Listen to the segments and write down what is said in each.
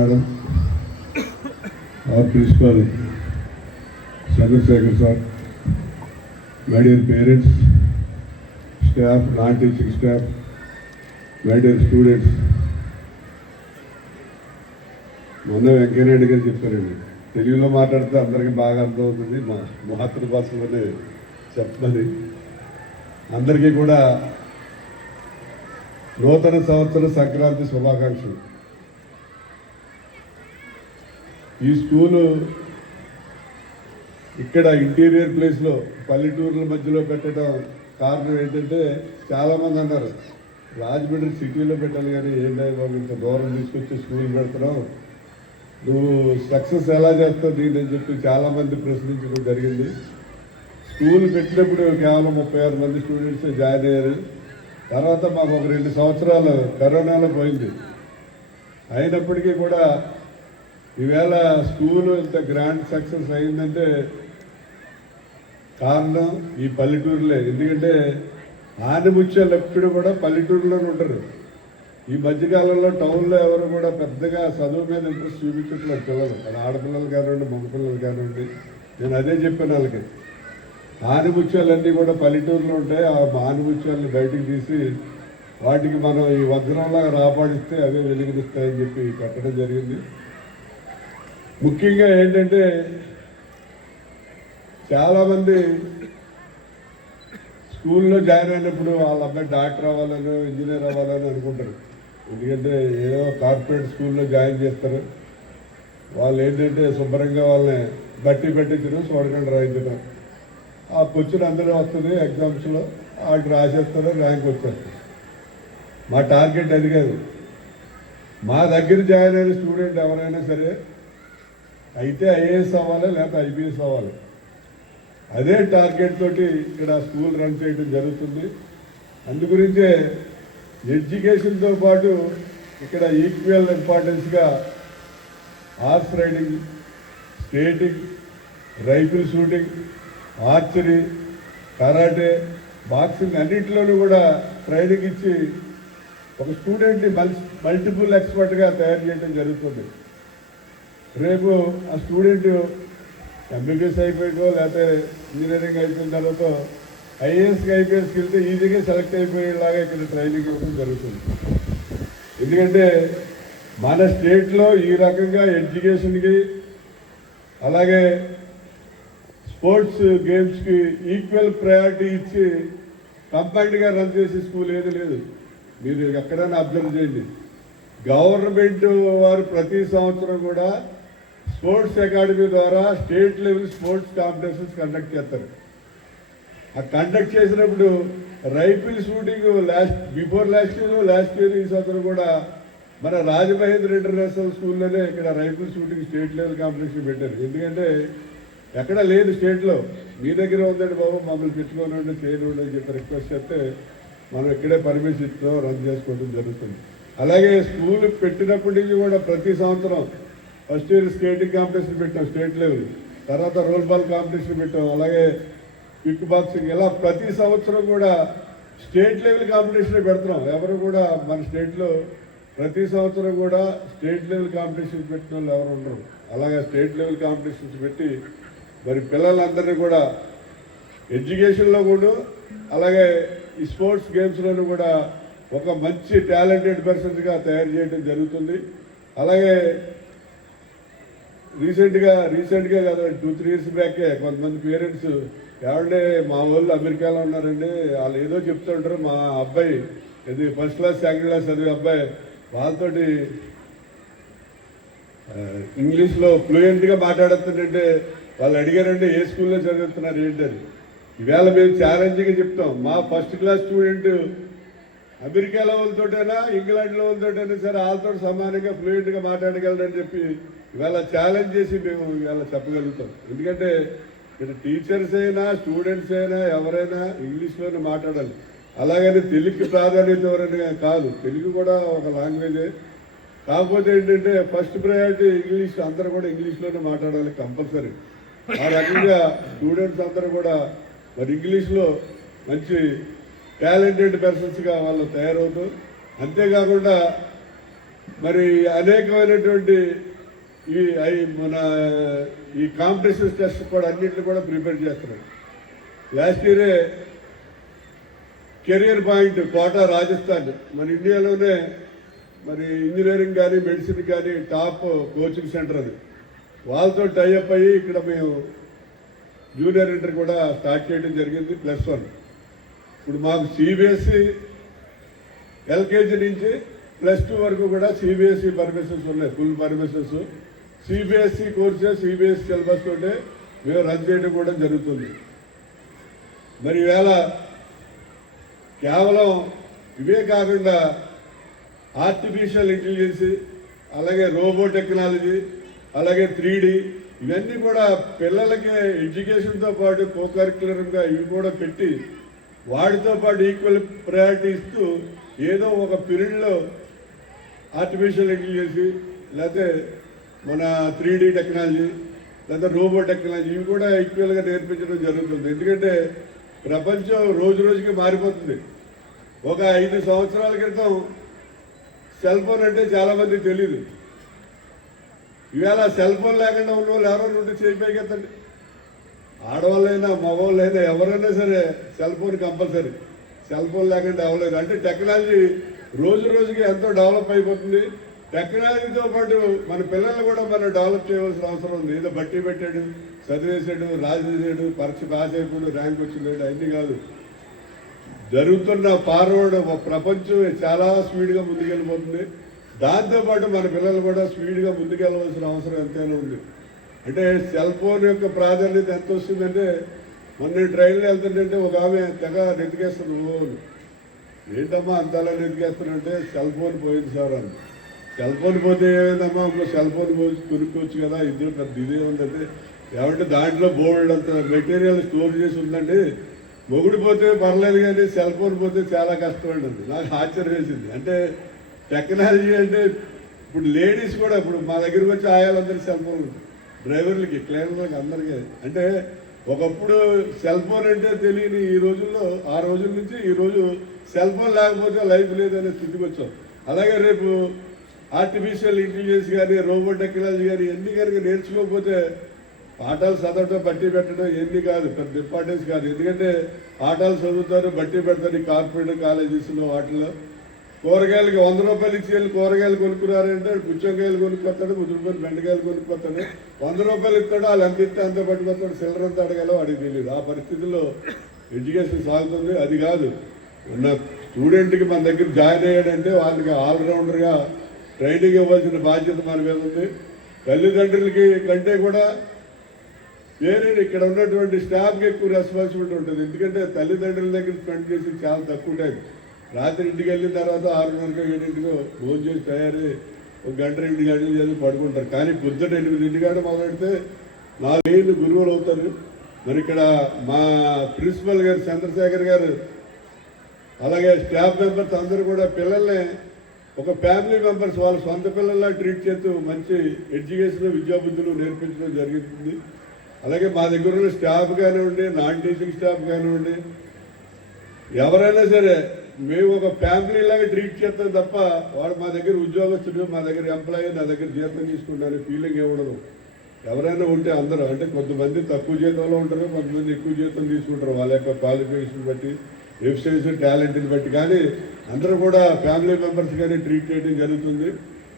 Madam our principal Chandrasekhar sir, my dear parents, staff non-teaching staff, మొన్న వెంకయ్యనాయుడు గారు చెప్పారండి తెలుగులో మాట్లాడితే అందరికీ బాగా అర్థమవుతుంది మా మాతృభాషలోనే చెప్పాలి. అందరికీ కూడా నూతన సంవత్సర సంక్రాంతి శుభాకాంక్షలు. ఈ స్కూలు ఇక్కడ ఇంటీరియర్ ప్లేస్లో పల్లెటూర్ల మధ్యలో పెట్టడం కారణం ఏంటంటే చాలామంది అన్నారు. రాజమండ్రి సిటీలో పెట్టాలి కానీ ఏంటంటే బాబు ఇంత దూరం తీసుకొచ్చి స్కూల్ పెడుతున్నావు. నువ్వు సక్సెస్ ఎలా చేస్తావు దీన్ని చెప్పి చాలామంది ప్రశ్నించడం జరిగింది. స్కూల్ పెట్టినప్పుడు కేవలం ముప్పై ఆరు మంది స్టూడెంట్స్ జాయిన్ అయ్యారు. తర్వాత మాకు ఒక రెండు సంవత్సరాలు కరోనాలో పోయింది. అయినప్పటికీ కూడా ఈవేళ స్కూల్ ఇంత గ్రాండ్ సక్సెస్ అయిందంటే కారణం ఈ పల్లెటూరులే. ఎందుకంటే ఆనిముత్యాలు ఎప్పుడు కూడా పల్లెటూరులోనే ఉంటారు. ఈ మధ్యకాలంలో టౌన్లో ఎవరు కూడా పెద్దగా చదువు మీద ఇంట్రెస్ట్ చూపించట్లేదు పిల్లలు. అది ఆడపిల్లలు కానివ్వండి మగపిల్లలు కానివ్వండి నేను అదే చెప్పాను వాళ్ళకి. ఆనిముత్యాలన్నీ కూడా పల్లెటూరులో ఉంటాయి. ఆ ఆనిముత్యాలని బయటికి తీసి వాటికి మనం ఈ వజ్రంలాగా రాపాడిస్తే అవే వెలిగిస్తాయని చెప్పి పెట్టడం జరిగింది. ముఖ్యంగా ఏంటంటే చాలామంది స్కూల్లో జాయిన్ అయినప్పుడు వాళ్ళ అబ్బాయి డాక్టర్ అవ్వాలని ఇంజనీర్ అవ్వాలని అనుకుంటారు. ఎందుకంటే ఏదో కార్పొరేట్ స్కూల్లో జాయిన్ చేస్తారు. వాళ్ళు ఏంటంటే శుభ్రంగా వాళ్ళని బట్టి పెట్టించడం చూడకుండా రాయించడం ఆ క్వశ్చన్ అందరూ వస్తుంది ఎగ్జామ్స్లో వాటికి రాసేస్తారు ర్యాంక్ వచ్చేస్తారు మా టార్గెట్ అది కాదు. మా దగ్గర జాయిన్ అయిన స్టూడెంట్ ఎవరైనా సరే అయితే ఐఏఎస్ అవ్వాలి లేకపోతే ఐపీఎస్ అవ్వాలి? అదే టార్గెట్ తోటి ఇక్కడ స్కూల్ రన్ చేయడం జరుగుతుంది. అందుగురించే ఎడ్యుకేషన్తో పాటు ఇక్కడ equal ఇంపార్టెన్స్గా horse riding skating rifle shooting archery karate boxing అన్నింటిలోనూ కూడా ట్రైనింగ్ ఇచ్చి ఒక స్టూడెంట్ని మల్ మల్టిపుల్ ఎక్స్పర్ట్గా తయారు చేయడం జరుగుతుంది. రేపు ఆ స్టూడెంట్ ఎంబీబీఎస్ అయిపోయాడో లేకపోతే ఇంజనీరింగ్ అయిపోయిన తర్వాత ఐఏఎస్కి ఐపీఎస్కి వెళ్తే ఈజీగా సెలెక్ట్ అయిపోయేలాగా ఇక్కడ ట్రైనింగ్ ఇవ్వడం జరుగుతుంది. ఎందుకంటే మన స్టేట్లో ఈ రకంగా ఎడ్యుకేషన్కి అలాగే స్పోర్ట్స్ గేమ్స్కి ఈక్వల్ ప్రయారిటీ ఇచ్చి కంపైన్డ్గా రన్ చేసే స్కూల్ ఏది లేదు. మీరు ఎక్కడైనా అబ్జర్వ్ చేయండి. గవర్నమెంట్ వారు ప్రతి సంవత్సరం కూడా స్పోర్ట్స్ అకాడమీ ద్వారా state level sports competitions conduct చేస్తారు. ఆ కండక్ట్ చేసినప్పుడు rifle shooting last before last year last year ఈ సంవత్సరం కూడా మన రాజమహేంద్ర ఇంటర్నేషనల్ స్కూల్లోనే ఇక్కడ rifle shooting state level competition పెట్టారు. ఎందుకంటే ఎక్కడ లేదు స్టేట్లో. మీ దగ్గర ఉందండి బాబు మమ్మల్ని పెట్టుకోనండి చేయనండి అని చెప్పి రిక్వెస్ట్ చేస్తే మనం ఇక్కడే పర్మిషన్ ఇస్తాం రన్ చేసుకోవడం జరుగుతుంది. అలాగే స్కూల్ పెట్టినప్పటి నుంచి కూడా ప్రతి సంవత్సరం ఫస్ట్ ఇయర్ స్కేటింగ్ కాంపిటీషన్ పెట్టాం స్టేట్ లెవెల్. తర్వాత రోల్ బాల్ కాంపిటీషన్ పెట్టాం అలాగే కిక్ బాక్సింగ్. ఇలా ప్రతి సంవత్సరం కూడా స్టేట్ లెవెల్ కాంపిటీషన్ పెడుతున్నాం. ఎవరు కూడా మన స్టేట్లో ప్రతి సంవత్సరం కూడా స్టేట్ లెవెల్ కాంపిటీషన్ పెట్టిన వాళ్ళు ఎవరు ఉండరు. అలాగే స్టేట్ లెవెల్ కాంపిటీషన్స్ పెట్టి మరి పిల్లలందరినీ కూడా ఎడ్యుకేషన్లో కూడా అలాగే ఈ స్పోర్ట్స్ గేమ్స్లోనూ కూడా ఒక మంచి టాలెంటెడ్ పర్సన్స్గా తయారు చేయడం జరుగుతుంది. అలాగే రీసెంట్గా రీసెంట్గా కదా టూ త్రీ ఇయర్స్ బ్యాకే కొంతమంది పేరెంట్స్ ఏమంటే మా వాళ్ళు అమెరికాలో ఉన్నారండి వాళ్ళు ఏదో చెప్తుంటారు మా అబ్బాయి ఇది ఫస్ట్ క్లాస్ సెకండ్ క్లాస్ చదివే అబ్బాయి వాళ్ళతోటి ఇంగ్లీష్లో ఫ్లూయెంట్గా మాట్లాడుతుంటే వాళ్ళు అడిగారంటే ఏ స్కూల్లో చదువుతున్నారు ఏంటని ఈవేళ మేము ఛాలెంజ్గా చెప్తాం. మా ఫస్ట్ క్లాస్ స్టూడెంట్ అమెరికాలో వాళ్ళతోటైనా ఇంగ్లాండ్లో వాళ్ళతోటైనా సరే వాళ్ళతో సమానంగా ఫ్లూయెంట్గా మాట్లాడగలరని చెప్పి ఇవాళ ఛాలెంజ్ చేసి మేము ఇవాళ చెప్పగలుగుతాం. ఎందుకంటే ఇక్కడ టీచర్స్ అయినా స్టూడెంట్స్ అయినా ఎవరైనా ఇంగ్లీష్లోనే మాట్లాడాలి. అలాగని తెలుగుకి ప్రాధాన్యత ఎవరైనా కాదు. తెలుగు కూడా ఒక లాంగ్వేజే కాకపోతే ఏంటంటే ఫస్ట్ ప్రయారిటీ ఇంగ్లీష్ అందరూ కూడా ఇంగ్లీష్లోనే మాట్లాడాలి కంపల్సరీ ఆ రకంగా స్టూడెంట్స్ అందరూ కూడా మరి ఇంగ్లీష్లో మంచి టాలెంటెడ్ పర్సన్స్గా వాళ్ళు తయారవుతూ అంతేకాకుండా మరి అనేకమైనటువంటి ఈ ఐ- మన ఈ కాంపిటీషన్ టెస్ట్ కూడా అన్నింటిని కూడా ప్రిపేర్ చేస్తున్నారు లాస్ట్ ఇయరే కెరియర్ పాయింట్ కోటా రాజస్థాన్. మన ఇండియాలోనే మరి ఇంజనీరింగ్ కానీ మెడిసిన్ కానీ టాప్ కోచింగ్ సెంటర్ అది. వాళ్ళతో టైఅప్ అయ్యి ఇక్కడ మేము జూనియర్ ఇంటర్ కూడా స్టార్ట్ చేయడం జరిగింది ప్లస్ వన్ ఇప్పుడు మాకు సిబిఎస్ఈ ఎల్కేజీ నుంచి ప్లస్ టూ వరకు కూడా సిబిఎస్ఈ పర్మిషన్స్ ఉన్నాయి full permissions CBSE courses CBSE syllabus తోటే మేము రద్దు చేయడం కూడా జరుగుతుంది. మరి ఈవేళ కేవలం ఇవే కాకుండా ఆర్టిఫిషియల్ ఇంటెలిజెన్స్ అలాగే రోబో టెక్నాలజీ అలాగే త్రీ ఇవన్నీ కూడా పిల్లలకి ఎడ్యుకేషన్తో పాటు కో ఇవి కూడా పెట్టి వాటితో పాటు ఈక్వల్ ప్రయారిటీ ఇస్తూ ఏదో ఒక పీరియడ్లో ఆర్టిఫిషియల్ ఇంటెలిజెన్స్ లేకపోతే మన త్రీ టెక్నాలజీ లేదా రోబో టెక్నాలజీ ఇవి కూడా ఈక్వల్గా నేర్పించడం జరుగుతుంది. ఎందుకంటే ప్రపంచం రోజు రోజుకి మారిపోతుంది. ఒక ఐదు సంవత్సరాల క్రితం సెల్ ఫోన్ అంటే చాలామంది తెలియదు ఇవాళ సెల్ ఫోన్ లేకుండా ఉన్న వాళ్ళు ఎవరైనా ఉంటే చేయిపోయికెత్తండి ఆడవాళ్ళైనా మగవాళ్ళైనా ఎవరైనా సరే cell phone compulsory. Cell phone లేకుండా అవ్వలేదు అంటే టెక్నాలజీ రోజు రోజుకి ఎంతో డెవలప్ అయిపోతుంది. టెక్నాలజీతో పాటు మన పిల్లల్ని కూడా మనం డెవలప్ చేయవలసిన అవసరం ఉంది. ఏదో బట్టి పెట్టాడు చదివేసాడు రాజేసాడు పరీక్ష పాస్ అయిపోయాడు ర్యాంక్ వచ్చిందాడు అన్నీ కాదు. జరుగుతున్న ఫార్వర్డ్ ప్రపంచం చాలా స్పీడ్గా ముందుకెళ్ళిపోతుంది. దాంతోపాటు మన పిల్లలు కూడా స్పీడ్గా ముందుకెళ్ళవలసిన అవసరం ఎంతైనా ఉంది. అంటే సెల్ ఫోన్ యొక్క ప్రాధాన్యత ఎంత వస్తుందంటే మొన్న ట్రైన్లో వెళ్తుంటే ఒక ఆమె తెగ నెతికేస్తున్నాను ఏంటమ్మా అంతలా నెతికేస్తున్నంటే సెల్ ఫోన్ పోయింది సార్ అని సెల్ ఫోన్ పోతే ఏమైందమ్మా? ఇప్పుడు సెల్ ఫోన్ పోయి కొనుక్కోవచ్చు కదా. ఇద్దరు పెద్ద ఇదే ఉందంటే ఏమంటే దాంట్లో బోర్డు అంత మెటీరియల్ స్టోర్ చేసి ఉందండి మొగుడు పోతే పర్లేదు కానీ సెల్ ఫోన్ పోతే చాలా కష్టం అండి నాకు ఆశ్చర్యం వేసింది. అంటే టెక్నాలజీ అంటే ఇప్పుడు లేడీస్ కూడా ఇప్పుడు మా దగ్గరికి వచ్చి ఆయాలందరూ సెల్ ఫోన్ డ్రైవర్లకి క్లైనర్లకి అందరికీ. అంటే ఒకప్పుడు సెల్ ఫోన్ అంటే తెలియని ఈ రోజుల్లో ఆ రోజుల నుంచి ఈరోజు సెల్ ఫోన్ లేకపోతే లైఫ్ లేదనే స్థితికి వచ్చాం. అలాగే రేపు ఆర్టిఫిషియల్ ఇంటెలిజెన్స్ కానీ రోబో టెక్నాలజీ కానీ ఎన్ని కనుక నేర్చుకోకపోతే పాఠాలు చదవటం బట్టి పెట్టడం ఎన్ని కాదు. పెద్ద ఇంపార్టెన్స్ కాదు. ఎందుకంటే పాఠాలు చదువుతారు బట్టి పెడతారు కార్పొరేట్ కాలేజెస్లో వాటిలో కూరగాయలకి వంద రూపాయలు ఇచ్చి వెళ్ళి కూరగాయలు కొనుక్కున్నారంటే పుచ్చంకాయలు కొనుక్కొస్తాడు ముద్దు రూపాయలు బెండకాయలు కొనుక్కొస్తాడు. వంద రూపాయలు ఇస్తాడు వాళ్ళు ఎంత ఇస్తే అంత పట్టుకొస్తాడు. సిల్లర్ అంతా అడగాలో అడిగి తెలియదు ఆ పరిస్థితుల్లో ఎడ్యుకేషన్ సాగుతుంది. అది కాదు. ఉన్న స్టూడెంట్కి మన దగ్గర జాయిన్ అయ్యాడంటే వాళ్ళకి ఆల్రౌండర్గా ట్రైనింగ్ ఇవ్వాల్సిన బాధ్యత మన మీద ఉంది. తల్లిదండ్రులకి కంటే కూడా వేరే ఇక్కడ ఉన్నటువంటి స్టాఫ్కి ఎక్కువ రెస్పాన్సిబిలిటీ ఉంటుంది. ఎందుకంటే తల్లిదండ్రుల దగ్గర స్పెండ్ చేసి చాలా తక్కువ టైం. రాత్రి ఇంటికి వెళ్ళిన తర్వాత ఆరున్నరకో ఏడింటికో భోజనం చేసి తయారీ ఒక గంట రెండు గంటలు చేసి పడుకుంటారు. కానీ పొద్దున ఎనిమిది ఇంటికాడ మొదలెడితే నాలుగేళ్ళు గురువులు అవుతారు. మరి ఇక్కడ మా ప్రిన్సిపల్ గారు చంద్రశేఖర్ గారు అలాగే స్టాఫ్ మెంబర్స్ అందరూ కూడా పిల్లల్ని ఒక ఫ్యామిలీ మెంబర్స్ వాళ్ళ సొంత పిల్లల్లా ట్రీట్ చేస్తూ మంచి ఎడ్యుకేషన్ విద్యాబుద్ధులు నేర్పించడం జరుగుతుంది. అలాగే మా దగ్గర ఉన్న స్టాఫ్ కానివ్వండి నాన్ టీచింగ్ స్టాఫ్ కానివ్వండి ఎవరైనా సరే మేము ఒక ఫ్యామిలీ లాగా ట్రీట్ చేస్తాం తప్ప వాడు మా దగ్గర ఉద్యోగస్తుడు మా దగ్గర ఎంప్లాయీ నా దగ్గర జీతం తీసుకుంటాను ఫీలింగ్ ఇవ్వడం ఎవరైనా ఉంటే అందరూ అంటే కొంతమంది తక్కువ జీతంలో ఉంటారు కొంతమంది ఎక్కువ జీతం తీసుకుంటారు. వాళ్ళ యొక్క క్వాలిఫికేషన్ బట్టి ఎఫిషియన్సీ టాలెంట్ని బట్టి. కానీ అందరూ కూడా ఫ్యామిలీ మెంబర్స్గానే ట్రీట్ చేయడం జరుగుతుంది.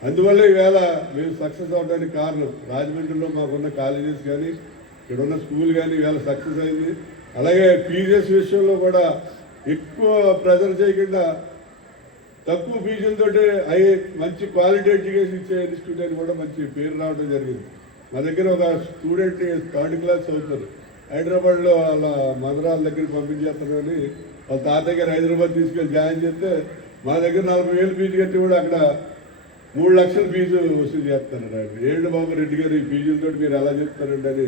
అందువల్ల ఈవేళ మేము సక్సెస్ అవడానికి కారణం రాజమండ్రిలో మాకున్న కాలేజెస్ కానీ ఇక్కడ ఉన్న స్కూల్ కానీ ఈవేళ సక్సెస్ అయింది. అలాగే ఫీజెస్ విషయంలో కూడా ఎక్కువ ప్రెజర్ చేయకుండా తక్కువ ఫీజులతో అయ్యే మంచి క్వాలిటీ ఎడ్యుకేషన్ ఇచ్చే ఇన్స్టిట్యూట్ అని కూడా మంచి పేరు రావడం జరిగింది. మా దగ్గర ఒక స్టూడెంట్ థర్డ్ క్లాస్ చదువుతారు. హైదరాబాద్లో వాళ్ళ మదరాల దగ్గర పంపించేస్తారని వాళ్ళ తాతయ్య దగ్గర హైదరాబాద్ తీసుకెళ్ళి జాయిన్ చేస్తే మా దగ్గర నలభై వేలు ఫీజు కట్టి కూడా అక్కడ మూడు లక్షల ఫీజు వసూలు చేస్తారండి ఆయన ఏళ్ళు బాబు రెడ్డి గారు ఈ ఫీజులతో మీరు ఎలా చెప్తారండి అని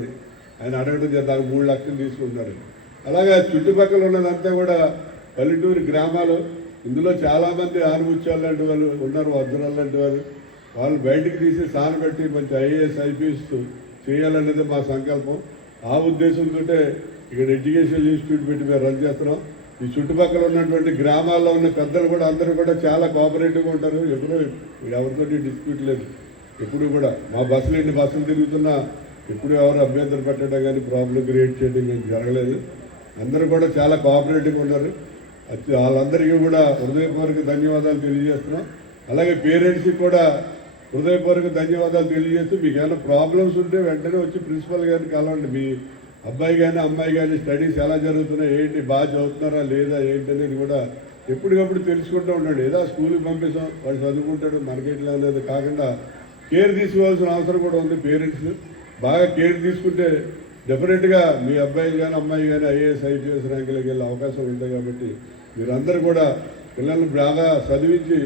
ఆయన అడగడం చేత మూడు లక్షలు తీసుకుంటారు అలాగే చుట్టుపక్కల ఉన్నదంతా కూడా పల్లెటూరు గ్రామాలు. ఇందులో చాలామంది ఆనుముత్యాలు లాంటి వాళ్ళు ఉన్నారు వజ్రాలు లాంటి వాళ్ళు. వాళ్ళు బయటికి తీసి సానబెట్టి మంచి ఐఏఎస్ ఐపీఎస్ చేయాలనేది మా సంకల్పం. ఆ ఉద్దేశంతో ఇక్కడ ఎడ్యుకేషన్ ఇన్స్టిట్యూట్ పెట్టి మేము రన్ చేస్తున్నాం. ఈ చుట్టుపక్కల ఉన్నటువంటి గ్రామాల్లో ఉన్న పెద్దలు కూడా అందరూ కూడా చాలా కోఆపరేటివ్గా ఉంటారు. ఎప్పుడూ ఎవరితోటి డిస్ప్యూట్ లేదు. ఎప్పుడు కూడా మా బస్సులు ఎన్ని బస్సులు తిరుగుతున్నా ఎప్పుడు ఎవరు అభ్యంతరం పెట్టడం కానీ ప్రాబ్లం క్రియేట్ చేయడం కానీ జరగలేదు. అందరూ కూడా చాలా కోఆపరేటివ్గా ఉన్నారు. వాళ్ళందరికీ కూడా హృదయపూర్వక ధన్యవాదాలు తెలియజేస్తున్నాం. అలాగే పేరెంట్స్కి కూడా హృదయపూర్వక ధన్యవాదాలు తెలియజేస్తూ మీకు ఏమైనా ప్రాబ్లమ్స్ ఉంటే వెంటనే వచ్చి ప్రిన్సిపల్ గారిని కలవండి. మీ అబ్బాయి కానీ అమ్మాయి కానీ స్టడీస్ ఎలా జరుగుతున్నాయి ఏంటి బాగా చదువుతున్నారా లేదా ఏంటి అనేది కూడా ఎప్పటికప్పుడు తెలుసుకుంటూ ఉంటాడు ఏదో స్కూల్కి పంపిస్తాం వాడు చదువుకుంటాడు మనకేట్లా అనేది కాకుండా కేర్ తీసుకోవాల్సిన అవసరం కూడా ఉంది పేరెంట్స్. బాగా కేర్ తీసుకుంటే డెఫినెట్గా మీ అబ్బాయి కానీ అమ్మాయి కానీ ఐఏఎస్ ఐపీఎస్ ర్యాంకులకు వెళ్ళే అవకాశం ఉంది కాబట్టి మీరందరూ కూడా పిల్లల్ని బాగా చదివించి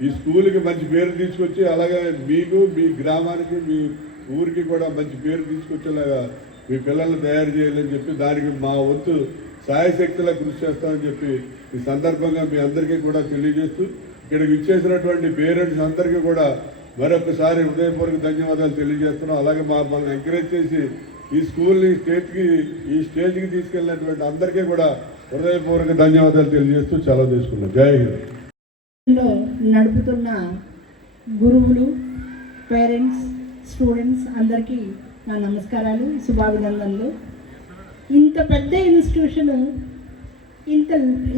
ఈ స్కూల్కి మంచి పేరు తీసుకొచ్చి అలాగే మీకు మీ గ్రామానికి మీ ఊరికి కూడా మంచి పేరు తీసుకొచ్చేలాగా మీ పిల్లల్ని తయారు చేయాలని చెప్పి దానికి మా వంతు సాయశక్తిలా కృషి చేస్తామని చెప్పి ఈ సందర్భంగా మీ అందరికీ కూడా తెలియజేస్తూ ఇక్కడికి ఇచ్చేసినటువంటి పేరెంట్స్ అందరికీ కూడా మరొకసారి హృదయపూర్వక ధన్యవాదాలు తెలియజేస్తున్నాం. అలాగే మా మమ్మల్ని ఎంకరేజ్ చేసి ఈ స్కూల్ని స్టేట్కి ఈ స్టేజ్కి తీసుకెళ్ళినటువంటి అందరికీ కూడా హృదయపూర్వక ధన్యవాదాలు తెలియజేస్తూ సెలవు తీసుకున్నాం. జై హింద్. నడుపుతున్న గురువులు పేరెంట్స్ స్టూడెంట్స్ అందరికీ నా నమస్కారాలు శుభాభినందనలు. ఇంత పెద్ద ఇన్స్టిట్యూషన్ ఇంత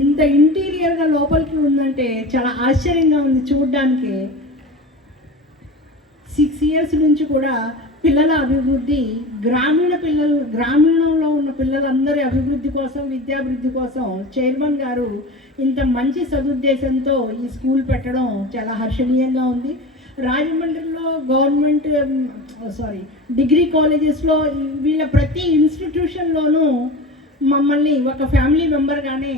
ఇంత ఇంటీరియర్గా లోపలికి ఉందంటే చాలా ఆశ్చర్యంగా ఉంది చూడడానికి. సిక్స్ ఇయర్స్ నుంచి కూడా పిల్లల అభివృద్ధి గ్రామీణ పిల్లలు గ్రామీణంలో ఉన్న పిల్లలందరి అభివృద్ధి కోసం విద్యాభివృద్ధి కోసం చైర్మన్ గారు ఇంత మంచి సదుద్దేశంతో ఈ స్కూల్ పెట్టడం చాలా హర్షణీయంగా ఉంది. రాజమండ్రిలో గవర్నమెంట్ సారీ డిగ్రీ కాలేజెస్లో వీళ్ళ ప్రతి ఇన్స్టిట్యూషన్లోనూ మమ్మల్ని ఒక ఫ్యామిలీ మెంబర్గానే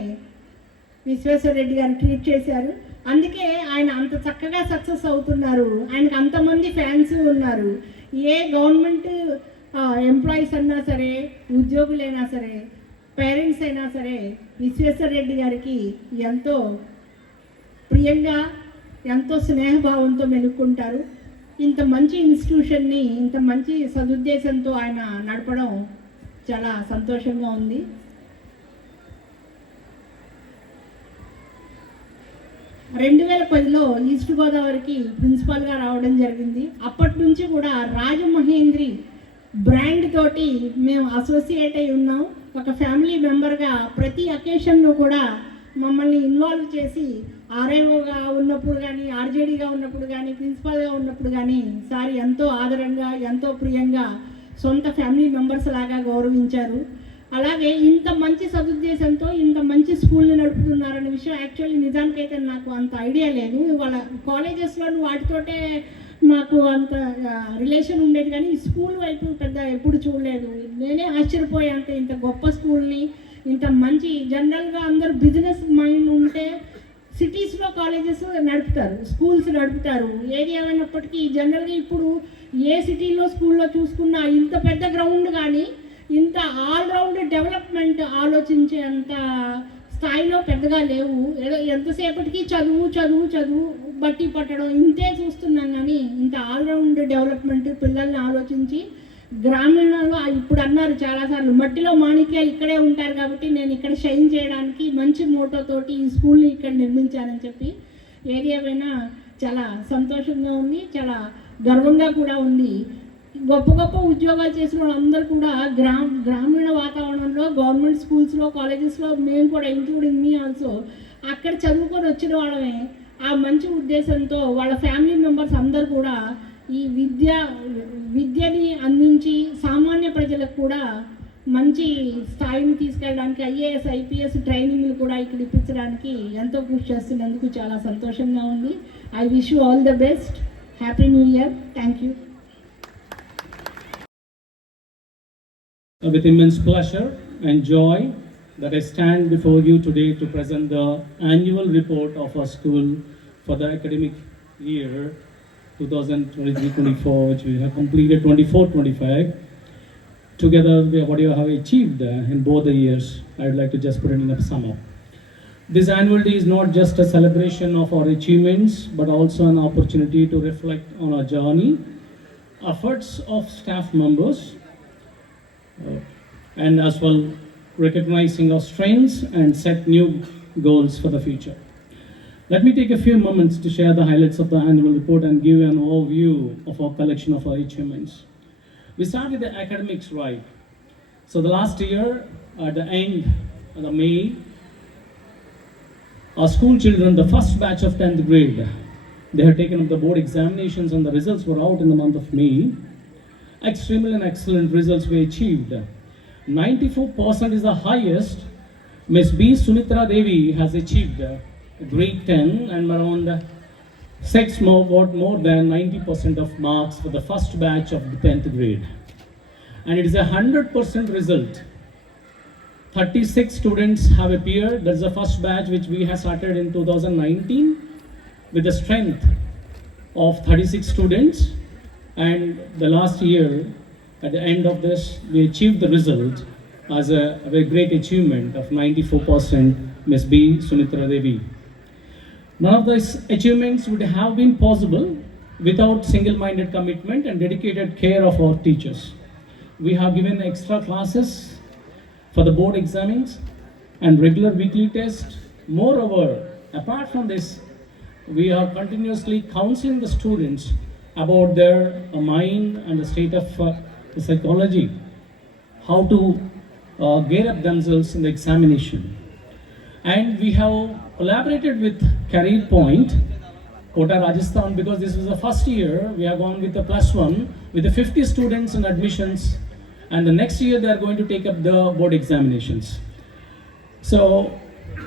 విశ్వేశ్వరరెడ్డి గారు ట్రీట్ చేశారు. అందుకే ఆయన అంత చక్కగా సక్సెస్ అవుతున్నారు. ఆయనకు అంతమంది ఫ్యాన్స్ ఉన్నారు. ఏ గవర్నమెంట్ ఎంప్లాయీస్ అన్నా సరే ఉద్యోగులైనా సరే పేరెంట్స్ అయినా సరే విశ్వేశ్వరరెడ్డి గారికి ఎంతో ప్రియంగా ఎంతో స్నేహభావంతో మెలుక్కుంటారు. ఇంత మంచి ఇన్స్టిట్యూషన్ని ఇంత మంచి సదుద్దేశంతో ఆయన నడపడం చాలా సంతోషంగా ఉంది. రెండు వేల పదిలో ఈస్ట్ గోదావరికి ప్రిన్సిపాల్గా రావడం జరిగింది. అప్పటి నుంచి కూడా రాజమహేంద్రి బ్రాండ్ తోటి మేము అసోసియేట్ అయి ఉన్నాం. ఒక ఫ్యామిలీ మెంబర్గా ప్రతి అకేషన్లో కూడా మమ్మల్ని ఇన్వాల్వ్ చేసి ఆర్ఐఓగా ఉన్నప్పుడు కానీ ఆర్జేడీగా ఉన్నప్పుడు కానీ ప్రిన్సిపాల్గా ఉన్నప్పుడు కానీ సార్ ఎంతో ఆదరంగా ఎంతో ప్రియంగా సొంత ఫ్యామిలీ మెంబర్స్ లాగా గౌరవించారు. అలాగే ఇంత మంచి సదుద్దేశంతో ఇంత మంచి స్కూల్ని నడుపుతున్నారనే విషయం యాక్చువల్లీ నిజానికైతే నాకు అంత ఐడియా లేదు. వాళ్ళ కాలేజెస్లో వాటితోటే మాకు అంత రిలేషన్ ఉండేది కానీ స్కూల్ వైపు పెద్ద ఎప్పుడు చూడలేదు. నేనే ఆశ్చర్యపోయాను ఇంత గొప్ప స్కూల్ని ఇంత మంచి జనరల్గా అందరూ బిజినెస్ మైండ్ ఉంటే సిటీస్లో కాలేజెస్ నడుపుతారు స్కూల్స్ నడుపుతారు. ఏది ఏమైనప్పటికీ జనరల్గా ఇప్పుడు ఏ సిటీలో స్కూల్లో చూసుకున్నా ఇంత పెద్ద గ్రౌండ్ కానీ ఇంత ఆల్రౌండ్ డెవలప్మెంట్ ఆలోచించే అంత స్థాయిలో పెద్దగా లేవు. ఏదో ఎంతసేపటికి చదువు చదువు చదువు బట్టి పట్టడం ఇంతే చూస్తున్నాం కానీ ఇంత ఆల్రౌండ్ డెవలప్మెంట్ పిల్లల్ని ఆలోచించి గ్రామీణంలో ఇప్పుడు అన్నారు చాలాసార్లు మట్టిలో మాణిక్యాలు ఇక్కడే ఉంటారు కాబట్టి నేను ఇక్కడ షైన్ చేయడానికి మంచి మోటోతోటి ఈ స్కూల్ని ఇక్కడ నిర్మించానని చెప్పి ఏరియా పైన చాలా సంతోషంగా ఉంది చాలా గర్వంగా కూడా ఉంది. గొప్ప గొప్ప ఉద్యోగాలు చేసిన వాళ్ళందరూ కూడా గ్రామ గ్రామీణ వాతావరణంలో గవర్నమెంట్ స్కూల్స్లో కాలేజెస్లో మేము కూడా ఇంక్లూడింగ్ మీ ఆల్సో అక్కడ చదువుకొని వచ్చిన వాళ్ళమే. ఆ మంచి ఉద్దేశంతో వాళ్ళ ఫ్యామిలీ మెంబర్స్ అందరూ కూడా ఈ విద్య విద్యని అందించి సామాన్య ప్రజలకు కూడా మంచి స్థాయిని తీసుకెళ్ళడానికి ఐఏఎస్ ఐపీఎస్ ట్రైనింగ్లు కూడా ఇక్కడ ఇప్పించడానికి ఎంతో కృషి చేస్తున్నందుకు చాలా సంతోషంగా ఉంది. I wish you all the best happy new year thank you With immense pleasure and joy that I stand before you today to present the annual report of our school for the academic year 2023-24, which we have completed 24-25. Together, what you have achieved uh, in both the years, I would like to just put it in a sum up. This annual day is not just a celebration of our achievements, but also an opportunity to reflect on our journey, efforts of staff members, uh, and as well recognizing our strengths and set new goals for the future. Let me take a few moments to share the highlights of the annual report and give you an overview of our collection of our achievements. We start with the academics, right? So the last year, at the end of the May, our school children, the first batch of 10th grade, they had taken up the board examinations and the results were out in the month of May. Extremely and excellent results were achieved. 94% is the highest. Miss B. Sumitra Devi has achieved grade 10 and around 6 more, what more than 90% of marks for the first batch of the 10th grade. And it is a 100% result. 36 students have appeared. That's the first batch which we have started in 2019 with the strength of 36 students. And the last year, at the end of this, we achieved the result as a, a very great achievement of 94% Ms. B. Sunitra Devi. None of these achievements would have been possible without single-minded commitment and dedicated care of our teachers. We have given extra classes for the board exams and regular weekly tests. Moreover, apart from this, we are continuously counseling the students about their uh, mind and the state of uh, the psychology, how to uh, gear up themselves in the examination. And we have collaborated with Career Point, Kota, Rajasthan, because this was the first year we have gone with the plus one with the 50 students in admissions, and the next year they are going to take up the board examinations. So,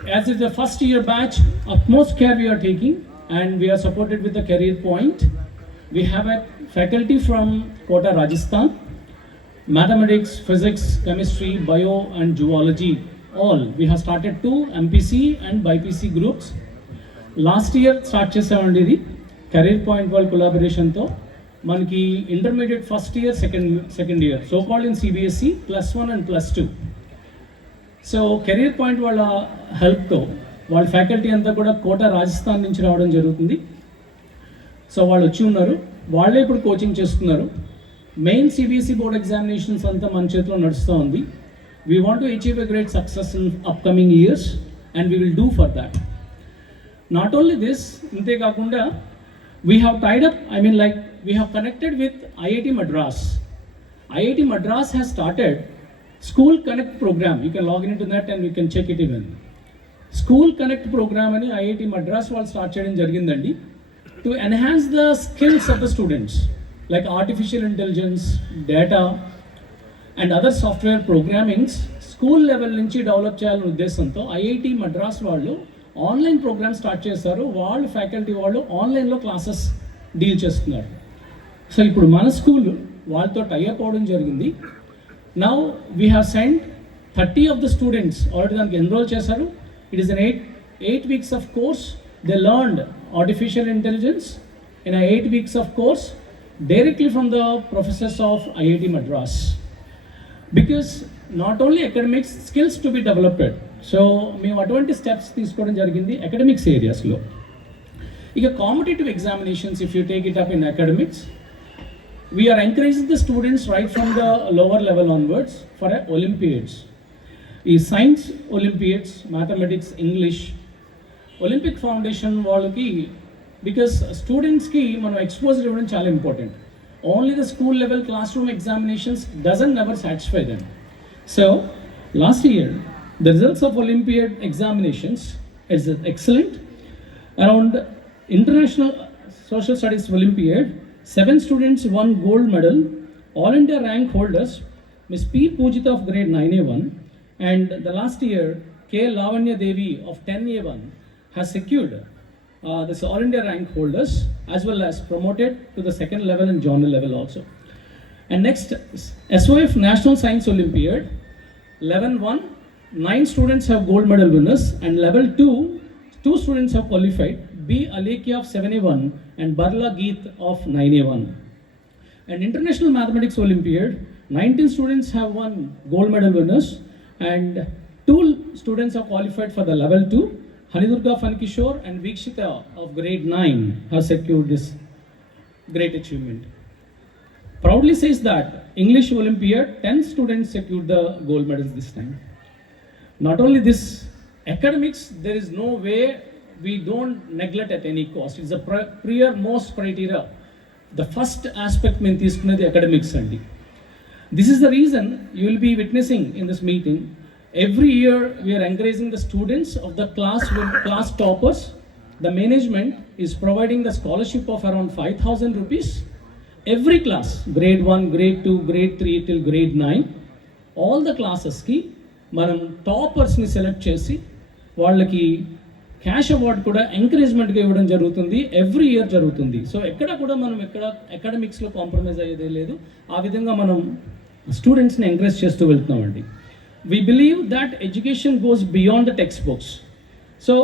as is the first year batch, utmost care we are taking, and we are supported with the Career Point. We have a faculty from Kota, Rajasthan, mathematics, physics, chemistry, bio, and zoology. All we have started to MPC and BiPC groups last year start చేసామండి ఇది. Career point వాళ్ళ కొలాబరేషన్తో మనకి intermediate first year second second year so called in CBSE plus one and plus two so career point వాళ్ళ హెల్ప్తో వాళ్ళ faculty అంతా కూడా కోట రాజస్థాన్ నుంచి రావడం జరుగుతుంది. సో వాళ్ళు వచ్చి ఉన్నారు. వాళ్ళే ఇప్పుడు కోచింగ్ చేస్తున్నారు. మెయిన్ సిబిఎస్ఈ బోర్డ్ ఎగ్జామినేషన్స్ అంతా మన చేతిలో నడుస్తూ ఉంది. We want to achieve a great success in upcoming years and we will do for that not only this ఇంతే కాకుండా we have tied up I mean like we have connected with IIT Madras IIT Madras has started school connect programme you can login in to that and you can check it school connect programme అని IIT Madras వాళ్ళు start చేయడం జరిగిందండి. To enhance the skills of the students like artificial intelligence data and other software programmings school level నుంచి develop చేయాలనే ఉద్దేశంతో IIT Madras వాళ్ళు online programme start చేశారు. వాళ్ళు ఫ్యాకల్టీ వాళ్ళు ఆన్లైన్లో క్లాసెస్ డీల్ చేస్తున్నారు. సో ఇప్పుడు మన స్కూల్ వాళ్ళతో టైఅప్ అవ్వడం జరిగింది. Now we have send thirty of the students already దానికి ఎన్రోల్ చేశారు. It is an eight eight weeks of course they learned artificial intelligence in eight weeks of course directly from the professors of IIT Madras because not only academics skills to be developed so మేము అటువంటి steps తీసుకోవడం జరిగింది academics ఏరియాస్లో ఇక competitive examinations if you take it up in academics we're encouraging the students right from the lower level onwards for olympiads ఈ science olympiads mathematics English olympic foundation వాళ్ళకి because స్టూడెంట్స్కి మనం ఎక్స్పోజర్ ఇవ్వడం చాలా important only the school level classroom examinations doesn't never satisfy them. So last year, the results of Olympiad examinations is excellent. Around International Social Studies Olympiad, seven students won gold medal. All India rank holders, Miss P. Pujita of grade 9A1, and the last year, K. Lavanya Devi of 10A1 has secured uh, this all india rank holders as well as promoted to the second level and journal level also. And next sof national science olympiad 11 1 nine students have gold medal winners and level 2 two students have qualified b. Alekia of 7a1 and barla geet of 9a1 and international mathematics olympiad 19 students have won gold medal winners and two students are qualified for the level 2 Hanidurga Fankishore and Vikshita of grade 9 have secured this great achievement. Proudly says that English Olympiad, 10 students secured the gold medals this time. Not only this, academics, there is no way we don't neglect at any cost. It's the prior most criteria. The first aspect is the academics. This is the reason you will be witnessing in this meeting every year we are encouraging the students of the class with class toppers the management is providing the scholarship of around 5000 rupees every class grade 1 grade 2 grade 3 till grade 9 all the క్లాసెస్కి మనం టాపర్స్ని select చేసి వాళ్ళకి cash award కూడా ఎంకరేజ్మెంట్గా ఇవ్వడం జరుగుతుంది every year జరుగుతుంది so ఎక్కడ కూడా మనం ఎక్కడ అకాడమిక్స్లో కాంప్రమైజ్ అయ్యేదే లేదు ఆ విధంగా మనం స్టూడెంట్స్ని ఎంకరేజ్ చేస్తూ వెళ్తున్నామండి we believe that education goes beyond the textbooks so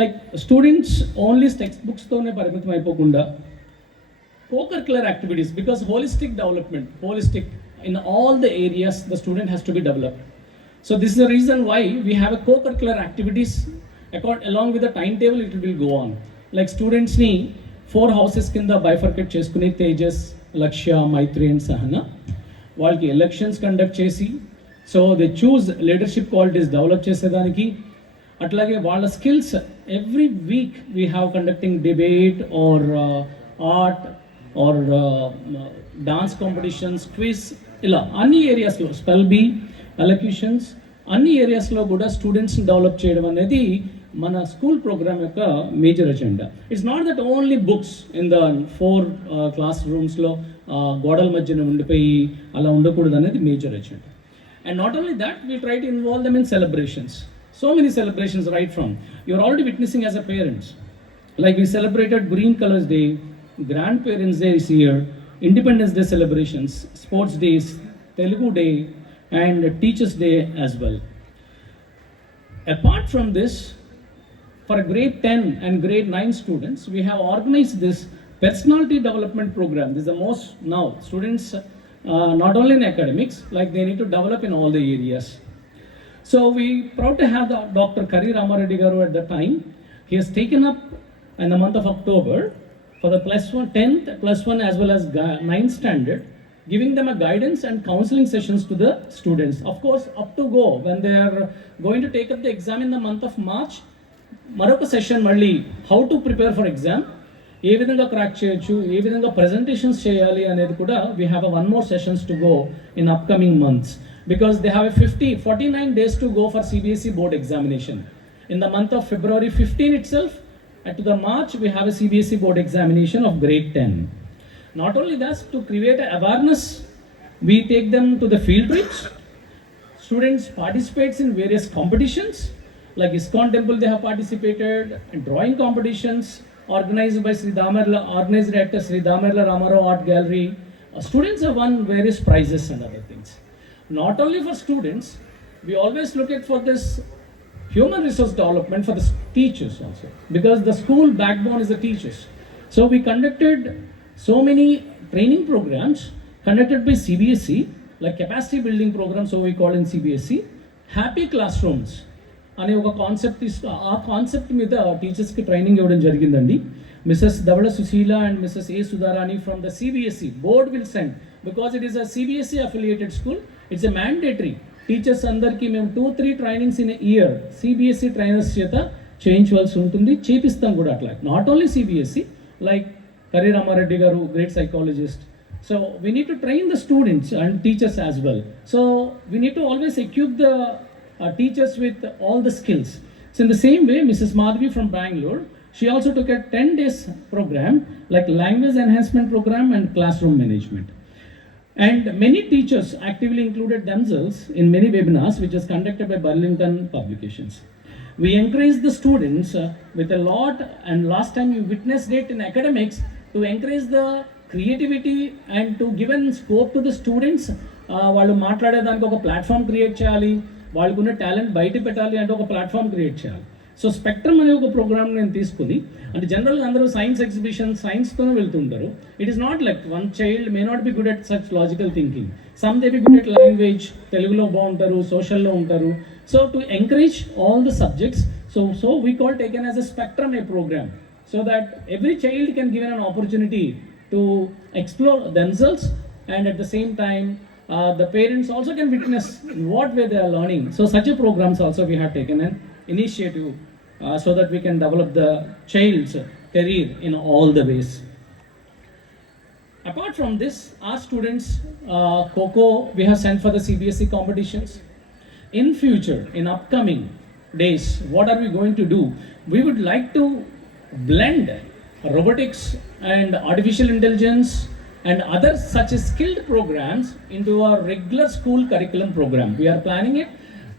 like students only text బుక్స్తోనే పరిమితం అయిపోకుండా co-curricular activities because holistic development holistic in all the areas the student has to be developed so this is the reason why we have a co-curricular activities accord, along with the timetable it will go on like students ni four houses కింద bifurcate చేసుకుని తేజస్ లక్ష్య మైత్రి and సహన వాళ్ళకి elections conduct చేసి so they choose leadership qualities develop చేసేదానికి. అట్లాగే వాళ్ళ skills every week we have conducting debate or art or dance competitions quiz ఇలా అన్ని ఏరియాస్లో స్పెల్ బీ ఎలక్యూషన్స్ అన్ని ఏరియాస్లో కూడా స్టూడెంట్స్ని డెవలప్ చేయడం అనేది మన స్కూల్ ప్రోగ్రామ్ యొక్క major agenda it's not that only books in the four class రూమ్స్లో గోడల మధ్యన ఉండిపోయి అలా ఉండకూడదు అనేది major agenda And not only that, we try to involve them in celebrations. So many celebrations right from. You're already witnessing as a parents. Like we celebrated Green Colors Day, Grandparents Day this year, Independence Day celebrations, Sports Days, Telugu Day, and Teachers Day as well. Apart from this, for grade 10 and grade 9 students, we have organized this personality development program. This is the most now students, uh, not only in academics, like they need to develop in all the areas. So we proud to have the Dr. Kari Ramareddy at the time. He has taken up in the month of October for the plus one, 10th, plus one as well as gu- 9th standard, giving them a guidance and counseling sessions to the students. Of course, up to go when they are going to take up the exam in the month of March, మరొక session మళ్ళీ how to prepare for exam ఏ విధంగా crack చేయొచ్చు ఏ విధంగా presentations చేయాలి అనేది కూడా we have one more sessions to go in upcoming months because they have fifty forty nine days to go for CBSE board examination in the month of February fifteen itself at the March we have a CBSE board examination of grade ten not only thus to create awareness we take them to the field trips students participates in various competitions like ISKCON Temple they have participated, in drawing competitions organized by Sri Damarla, organized at Sri Damarla Ramarao Art Gallery. Uh, students have won various prizes and other things. Not only for students, we always look at for this human resource development for the teachers also because the school backbone is the teachers so we conducted so many training programs conducted by cbse like capacity building programs so we call in cbse happy classrooms అనే ఒక concept తీసుకు ఆ concept మీద టీచర్స్కి training ఇవ్వడం జరిగిందండి. Mrs Dhavala Sushila and Mrs A Sudharani from the CBSE board will send because it is a CBSE affiliated school it's a mandatory teachers అందరికీ మేము two three trainings in year CBSE trainers చేత చేయించవలసి ఉంటుంది. చేపిస్తాం కూడా అట్లా. Not only CBSE like Kari Ramareddy గారు great psychologist so we need to train the students and teachers as well so we need to always equip the uh, teachers with all the skills. So in the same way, Mrs. Madhavi from Bangalore, she also took a 10 days program like language enhancement program and classroom management. And many teachers actively included themselves in many webinars which was conducted by Burlington Publications. We encourage the students uh, with a lot and last time you witnessed it in academics to encourage the creativity and to given scope to the students uh, వాళ్ళు మాట్లాడేదానికి ఒక platform create చేయాలి వాళ్ళకున్న talent బయట పెట్టాలి అంటే ఒక platform create చేయాలి. So spectrum అనే ఒక ప్రోగ్రామ్ నేను తీసుకుని అంటే జనరల్గా అందరూ సైన్స్ ఎగ్జిబిషన్ సైన్స్తోనే వెళ్తుంటారు it is not like one child may not be good at such logical thinking some they be good at language తెలుగులో బాగుంటారు సోషల్లో ఉంటారు. So to encourage all the subjects so so we call taken as a spectrum a programme so that every child can given an opportunity to explore themselves and at the same time uh, the parents also can witness what way they are learning. So such a programs also we have taken an initiative uh, so that we can develop the child's career in all the ways. Apart from this, our students, uh, Coco, we have sent for the CBSE competitions. In future, in upcoming days, what are we going to do? We would like to blend robotics and artificial intelligence and other such skilled programs into our regular school curriculum program. We are planning it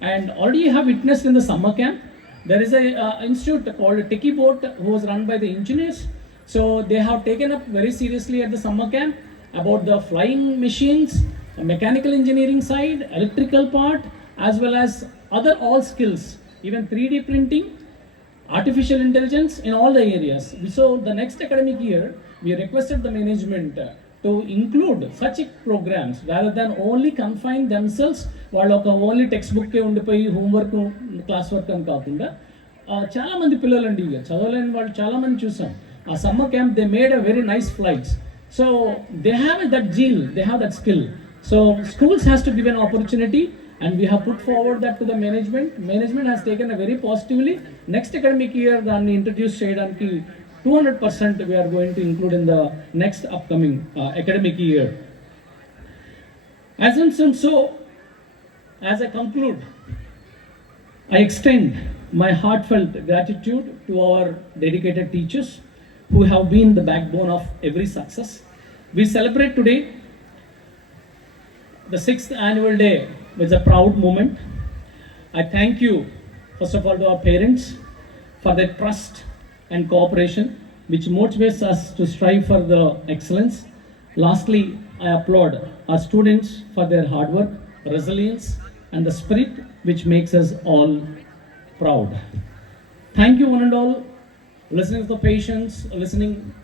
and already you have witnessed in the summer camp. There is a uh, institute called Techie Boat who was run by the engineers. So they have taken up very seriously at the summer camp about the flying machines, mechanical engineering side, electrical part, as well as other all skills, even 3D printing, artificial intelligence in all the areas. So the next academic year, we requested the management uh, to include such programs rather than only confine themselves వాళ్ళు ఒక only text బుక్కే ఉండిపోయి homework class work అని కాకుండా ఆ, చాలా మంది పిల్లలండి ఇక చదవలేని వాళ్ళు చాలా మంది చూసాం ఆ summer camp they made a very nice flights so they have that zeal they have that skill so schools has to give an opportunity and we have put forward that to the management management has taken a very positively next academic year దాన్ని introduce చేయడానికి 200% we are going to include in the next upcoming uh, academic year as and so as i conclude I extend my heartfelt gratitude to our dedicated teachers who have been the backbone of every success. We celebrate today the sixth annual day with a proud moment. I thank you, first of all, to our parents for their trust and cooperation, which motivates us to strive for the excellence. Lastly, I applaud our students for their hard work, resilience, and the spirit which makes us all proud. Thank you, one and all, listening to the patients, listening.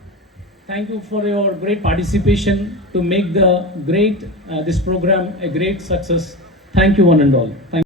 Thank you for your great participation to make the great uh, this program a great success. Thank you, one and all. Thank